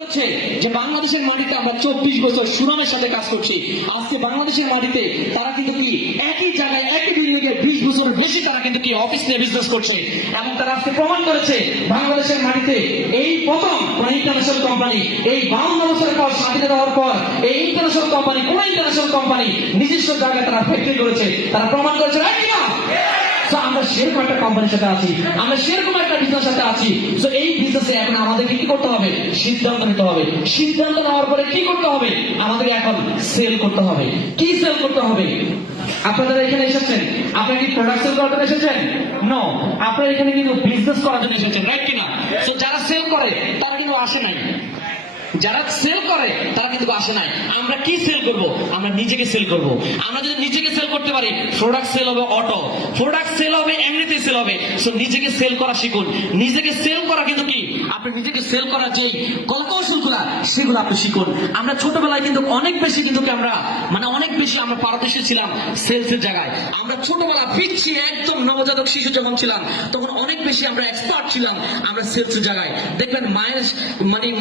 হচ্ছে যে বাংলাদেশের মাটিতে আমরা 24 বছর সুনামের সাথে কাজ করছি। আজকে বাংলাদেশের মাটিতে তারা কিন্তু কি একই জায়গায় একই বিল্ডিংয়ে 20 বছরের বেশি তারা কিন্তু কি অফিস নিয়ে বিজনেস করছে এবং তারা আজকে প্রমাণ করেছে বাংলাদেশের মাটিতে এই প্রথম কোন ইন্টারন্যাশনাল কোম্পানি এই 52 বছরের পর স্বাধীনতা হওয়ার পর এই ইন্টারন্যাশনাল কোম্পানি কোন ইন্টারন্যাশনাল কোম্পানি নিজস্ব জায়গায় তারা ফ্যাক্টরি করেছে, তারা প্রমাণ করেছে আমরা সেরকম একটা কোম্পানির সাথে আছি, আমরা সেরকম একটা বিজনেস সাথে আছি। তো এই বিজনেসে এখন আমাদেরকে কি করতে হবে? সিদ্ধান্ত নিতে হবে। সিদ্ধান্ত নেওয়ার পরে কি করতে হবে? আমাদের এখন সেল করতে হবে। কি সেল করতে হবে? আপনারা এখানে এসেছেন, আপনারা কি প্রোডাক্ট সেল করার জন্য এসেছেন? নো, আপনারা এখানে কিন্তু বিজনেস করার জন্য এসেছেন, রাইট কিনা? তো যারা সেল করে তারা কিন্তু আসে নাই, যারা সেল করে তারা কিন্তু আসে নাই। আমরা কি সেল করব? আমরা নিজেকে সেল করব। আমরা যদি নিজেকে সেল করতে পারি, প্রোডাক্ট সেল হবে, অটো প্রোডাক্ট সেল হবে, এমনিতে সেল হবে। সো নিজেকে সেল করা শিখুন। নিজেকে সেল করা কিন্তু কি আপনি নিজেকে সেল করার যে কৌশলগুলো সেগুলো আপনি শিখুন। আমরা ছোটবেলায় কিন্তু অনেক বেশি কিন্তু আমরা অনেক বেশি আমরা পারদর্শী ছিলাম সেলসের জায়গায়। আমরা ছোটবেলা পিচ্ছি একদম নবজাতক শিশু যখন ছিলাম তখন অনেক বেশি আমরা এক্সপার্ট ছিলাম আমরা সেলসের জায়গায়। দেখবেন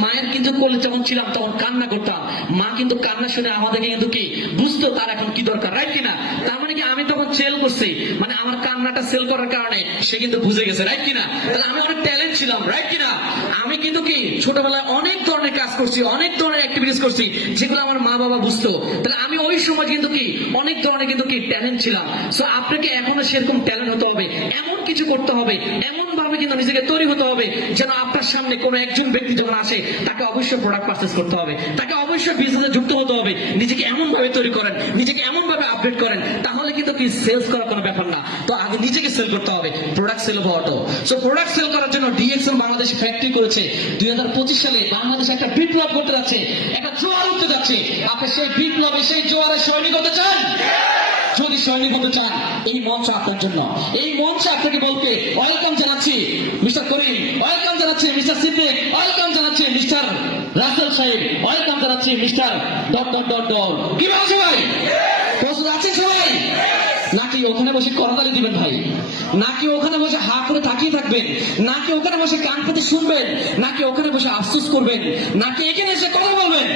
মায়ের কিন্তু যখন ছিলাম তখন কান্না করতাম, মা কিন্তু কান্না শুনে আমাদেরকে কিন্তু কি বুঝতো তার এখন কি দরকার, রাইট কিনা? তার মানে কি আমি তখন সেল করছি, আমার কান্নাটা সেল করার কারণে সে কিন্তু বুঝে গেছে, রাইট কিনা? তাহলে আমি অনেক ট্যালেন্ট ছিলাম, রাইট কিনা? আমি কিন্তু কি ছোটবেলায় অনেক ধরনের কাজ করছি, অনেক ধরনের অ্যাক্টিভিটিস করছি যেগুলো আমার মা বাবা বুঝতো। তাহলে আমি ওই সময় কিন্তু কি অনেক ধরনের কিন্তু কি ট্যালেন্ট ছিলাম। সো আপনাকে এখনো সেরকম ট্যালেন্ট হতে হবে, এমন কিছু করতে হবে, এমন ভাবে কিন্তু নিজেকে তৈরি হতে হবে যেন আপনার সামনে কোনো একজন ব্যক্তি যখন আসে তাকে অবশ্যই প্রোডাক্ট পারচেজ করতে হবে, তাকে অবশ্যই বিজনেসে যুক্ত হতে হবে। নিজেকে এমন ভাবে তৈরি করেন, নিজেকে এমন ভাবে আপডেট করেন, তাহলে কিন্তু কি সেলস করার কোনো ব্যাপার না। তো আগে নিজেকে সেল করতে হবে, প্রোডাক্ট সেল হবে অটো। সো প্রোডাক্ট সেল করার জন্য ডিএক্সএম বাংলাদেশ ফ্যাক্টরি করেছে। 2025 সালে বাংলাদেশে একটা বিপ্লব করতে যাচ্ছে, একটা জোয়ার উঠতে যাচ্ছে। আপনি সেই বিপ্লবে সেই জোয়ারে সৈনিক হতে চান? যদি সৈনিক হতে চান, এই মঞ্চ আপনার জন্য। এই মঞ্চে আপনাকে বলতে ওয়েলকাম জানাচ্ছি মিস্টার করিম, ওয়েলকাম জানাচ্ছি মিস্টার সিদ্দিক, ওয়েলকাম জানাচ্ছি মিস্টার রাসেল সাহেব, ওয়েলকাম জানাচ্ছি mister dot dot dot dot. কি বলছে ভাই? প্রস্তুত আছেন সবাই? নাকি ওখানে বসে করতালি দিবেন ভাই? নাকি ওখানে বসে হা করে তাকিয়ে থাকবেন? নাকি ওখানে বসে কান পেতে শুনবেন? নাকি ওখানে বসে আফসোস করবেন? নাকি এখানে এসে কথা বলবেন?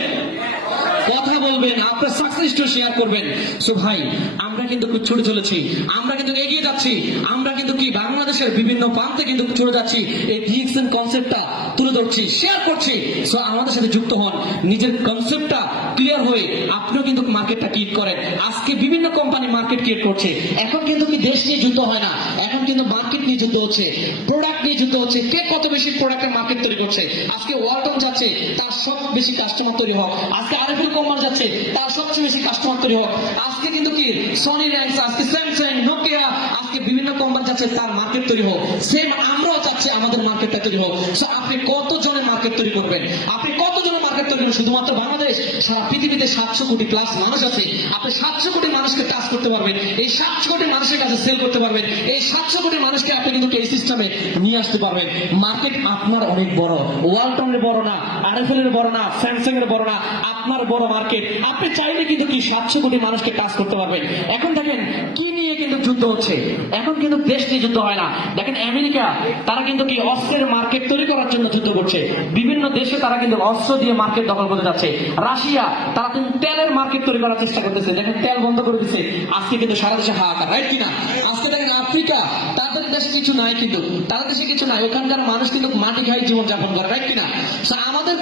কথা বলবেন, আপনার সাকসেস স্টোরি শেয়ার করবেন। সো ভাই, আমরা কিন্তু ছুটে চলেছি, আমরা কিন্তু এগিয়ে যাচ্ছি, আমরা কিন্তু কি বাংলাদেশের বিভিন্ন প্রান্তে কিন্তু চলে যাচ্ছি। এই ডিএক্সএন কনসেপ্টটা তুলে ধরছি, শেয়ার করছি। সো আমাদের সাথে যুক্ত হন, নিজের কনসেপ্টটা ক্লিয়ার হয়ে আপনিও কিন্তু মার্কেটটা ক্রিয়েট করেন। আজকে বিভিন্ন কোম্পানি মার্কেট ক্রিয়েট করছে। এখন কিন্তু কি দেশ নিয়ে যুদ্ধ হয় না, এখন কিন্তু মার্কেট নিয়ে যুদ্ধ হচ্ছে, প্রোডাক্ট নিয়ে যুদ্ধ হচ্ছে। কে কত বেশি প্রোডাক্টের মার্কেট তৈরি করছে? আজকে ওয়ালটন যাচ্ছে, তার সব বেশি কাস্টমার তৈরি হোক। আজকে আরএফএল কোম্পানি যাচ্ছে, তার সবচেয়ে বেশি কাস্টমার তৈরি হোক। আজকে কিন্তু কি সনি র্যাঙ্কস, আজকে স্যামসাং, নোকিয়া, আজকে বিভিন্ন কোম্পানি যাচ্ছে তার মার্কেট তৈরি হোক। সেম আমরাও চাচ্ছি আমাদের মার্কেটটা তৈরি হোক। সো আপনি কতজনের মার্কেট তৈরি করবেন? আপনি কতজনের মার্কেট তৈরি করবেন? শুধুমাত্র বাংলাদেশ, সারা পৃথিবীতে 700 কোটি প্লাস মানুষ আছে। আপনি 700 কোটি মানুষকে টাচ করতে পারবেন, এই 700 কোটি মানুষের কাছে সেল করতে পারবেন, এই 700 কোটি মানুষকে আপনি কিন্তু এই সিস্টেমে নিয়ে আসতে পারবেন। মার্কেট আপনার অনেক বড়, ওয়ালটনের বড় না, আরএফএল এর বড় না, স্যামসাং এর বড় না, আপনার বড় মার্কেট। আপনি চাইলে কিন্তু কি 700 কোটি মানুষকে টাচ করতে পারবেন। এখন দেখেন কি নিয়ে কিন্তু যুদ্ধ হচ্ছে, এখন কিন্তু দেশ নিয়ে যুদ্ধ হয় না। দেখেন আমেরিকা, তারা কিন্তু কি অস্ত্রের মার্কেট তৈরি করার জন্য যুদ্ধ করছে। বিভিন্ন দেশে তারা কিন্তু অস্ত্র দিয়ে মার্কেট দখল করতে যাচ্ছে। রাশিয়া, তারা কিন্তু তেলের মার্কেট তৈরি করার চেষ্টা করতেছে। দেখেন তেল বন্ধ করে দিচ্ছে, আজকে কিন্তু সারা দেশে হাহাকার, রাইট কিনা? আজকে দেখেন আফ্রিকা, তাদের দেশে কিছু নাই, কিন্তু তাদের দেশে কিছু নাই, ওখানকার মানুষ কিন্তু মাটি খাই জীবন যাপন করে, রাইট কিনা? আমাদের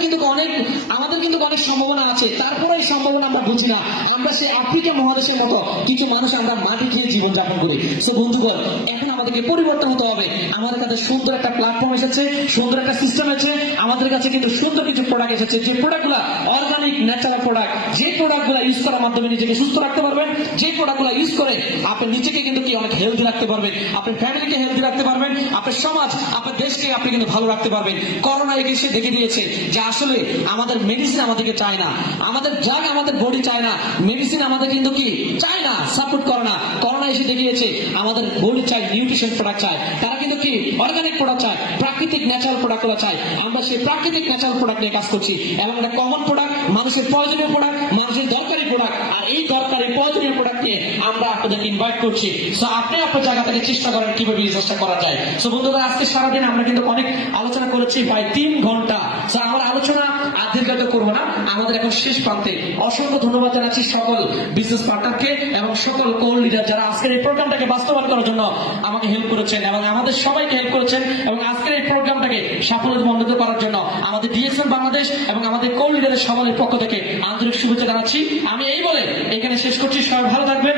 কিন্তু অনেক সম্ভাবনা আছে, তারপরে এই সম্ভাবনা আমরা বুঝি না। আমরা সেই আফ্রিকা মহাদেশের মতো কিছু মানুষ আমরা মাটি খেয়ে জীবন যাপন করি। সো বন্ধুগণ, এখন আমাদেরকে পরিবর্তন হতে হবে। আমাদের কাছে সুন্দর একটা প্ল্যাটফর্ম এসেছে, সুন্দর একটা সিস্টেম এসেছে, আমাদের কাছে কিন্তু সুন্দর কিছু প্রোডাক্ট এসেছে, যে প্রোডাক্টগুলো অর্গানিক ন্যাচারাল প্রোডাক্ট, যে প্রোডাক্টগুলো ইউজ করার মাধ্যমে নিজেকে সুস্থ রাখতে পারবেন, যে প্রোডাক্টগুলো ইউজ করে আপনি নিজেকে কিন্তু কি অনেক হেলদি রাখতে পারবেন, আপনার ফ্যামিলিকে হেলদি রাখতে পারবেন, আপনার সমাজ, আপনার দেশকে আপনি কিন্তু ভালো রাখতে পারবেন। করোনা এসে দেখে দিয়েছে যে আসলে আমাদের মেডিসিন আমাদেরকে চায় না, আমাদের ড্রাগ আমাদের বডি চায় না, মেডিসিন আমাদের কিন্তু কি চায় না, সাপোর্ট করে না। করোনা এসে দেখিয়েছে আমাদের বডি চাই, নিউট্রিশন প্রোডাক্ট চায়, তারা কিন্তু কি অর্গানিক প্রোডাক্ট চায়, প্রাকৃতিক ন্যাচারাল প্রোডাক্ট গুলো চায়। আমরা সেই প্রাকৃতিক ন্যাচারাল প্রোডাক্ট নিয়ে কাজ করছি এবং একটা কমন প্রোডাক্ট, মানুষের প্রয়োজনীয় প্রোডাক্ট, মানুষের দরকারি প্রোডাক্ট, আর এই দরকারি প্রয়োজনীয় প্রোডাক্ট নিয়ে আমরা আপনাদেরকে ইনভাইট করছি। সো আপনি আপনার জায়গা থেকে চেষ্টা করেন কিভাবে বিজনেসটা করা যায়। সো বন্ধুরা, আজকে সারাদিন আমরা কিন্তু অনেক আলোচনা করেছি, প্রায় 3 ঘন্টা। আমার আলোচনা দীর্ঘায়িত করবো না, আমাদের এখন শেষ প্রান্তে। অসংখ্য ধন্যবাদ জানাচ্ছি সকল বিজনেস পার্টনারকে এবং সকল কোর লিডার যারা আজকের এই প্রোগ্রামটাকে বাস্তবায়ন করার জন্য আমাকে হেল্প করেছেন এবং আমাদের সবাইকে হেল্প করেছেন এবং আজকের এই প্রোগ্রামটাকে সাফল্যমণ্ডিত করার জন্য আমাদের ডিএসএল বাংলাদেশ এবং আমাদের কোর লিডারের সকলের পক্ষ থেকে আন্তরিক শুভেচ্ছা জানাচ্ছি। আমি এই বলে এখানে শেষ করছি। সবাই ভালো থাকবেন।